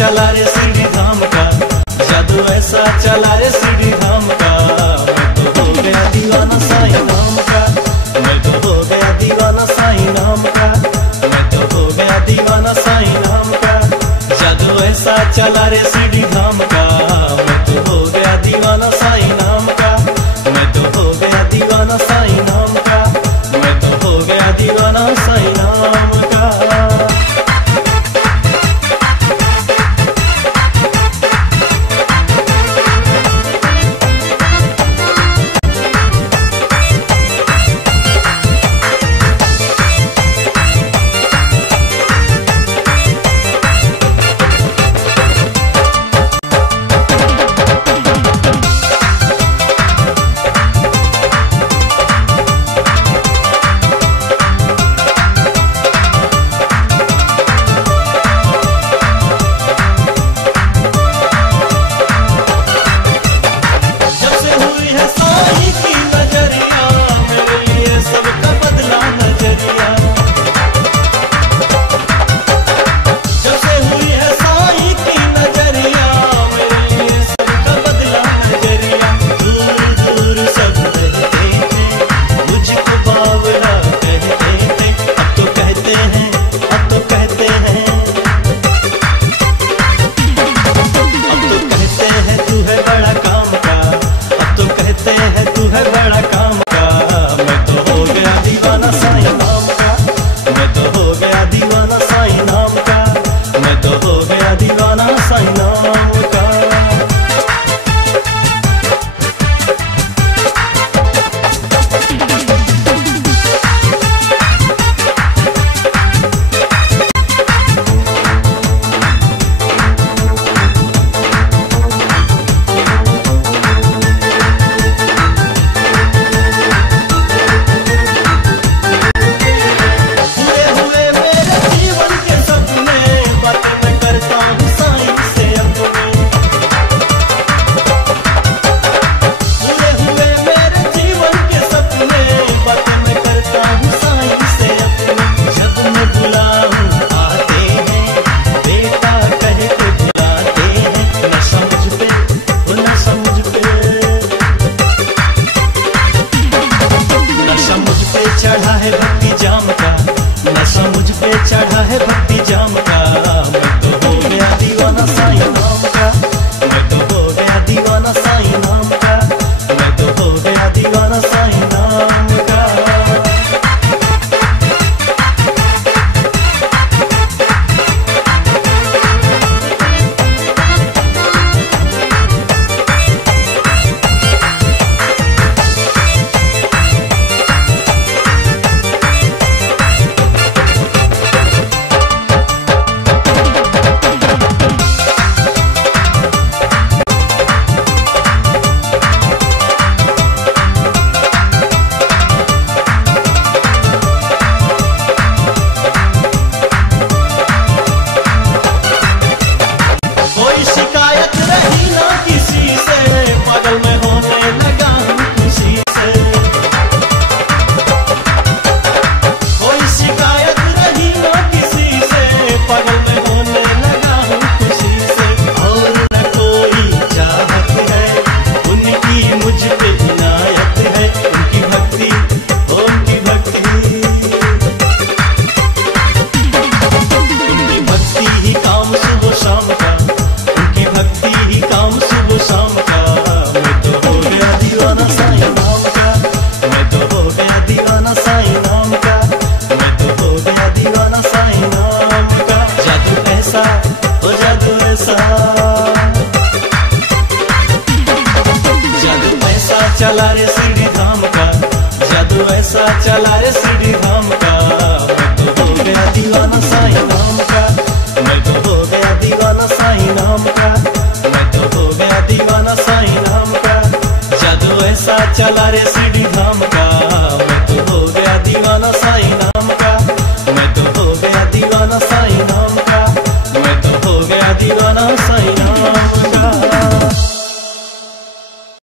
चला रे सीढ़ी धाम का, जादू ऐसा चला रे सीढ़ी धाम का। मैं तो हो गया दीवाना साईं नाम का, मैं तो हो गया दीवाना साईं नाम का, मैं तो हो गया दीवाना साईं नाम का। जादू ऐसा चला रे सीढ़ी धाम का, मैं तो हो गया दीवाना साईं नाम का, मैं तो हो गया दीवाना साईं नाम का, मैं तो हो गया दीवाना साईं नाम का। चला रे सीढ़ी धाम का, जादू ऐसा चला रे सीढ़ी धाम का। मैं तो हो गया दीवाना साईं नाम का, मैं तो हो गया दीवाना साईं नाम का, मैं तो हो गया दीवाना साईं नाम का। जादू ऐसा चला रे सीढ़ी धाम का, मैं तो हो गया दीवाना साईं नाम का, मैं तो हो गया दीवाना साईं नाम का, मैं तो हो गया दीवाना।